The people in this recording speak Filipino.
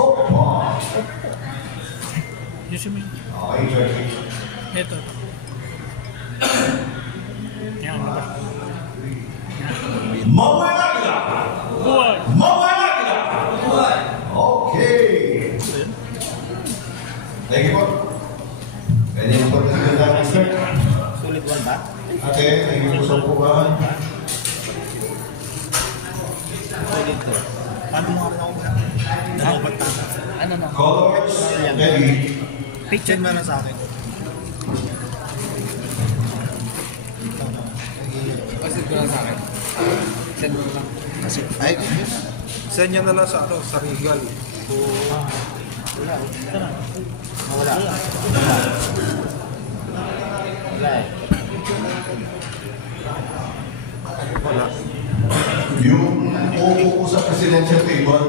Opo. Yun mo. Okay, sir. Ito. Yan, ano ba? Mawala ka! Buhay! Mawala ka! Okay. Thank you po. Pwede po na natin, sir. Sulit one ba? Ate, thank you po sa upuan. Sulit ko. Paano mo rin ako muna? Nanobat na. Ano na? Colors, ready. Picture mo na sa akin. Kasi ko lang sa akin. Send mo lang. Kasi, ay, Send niya na lang sa, sa Regal. So, wala. Wala. Wala eh. wala. Yung upo ko sa presidential table,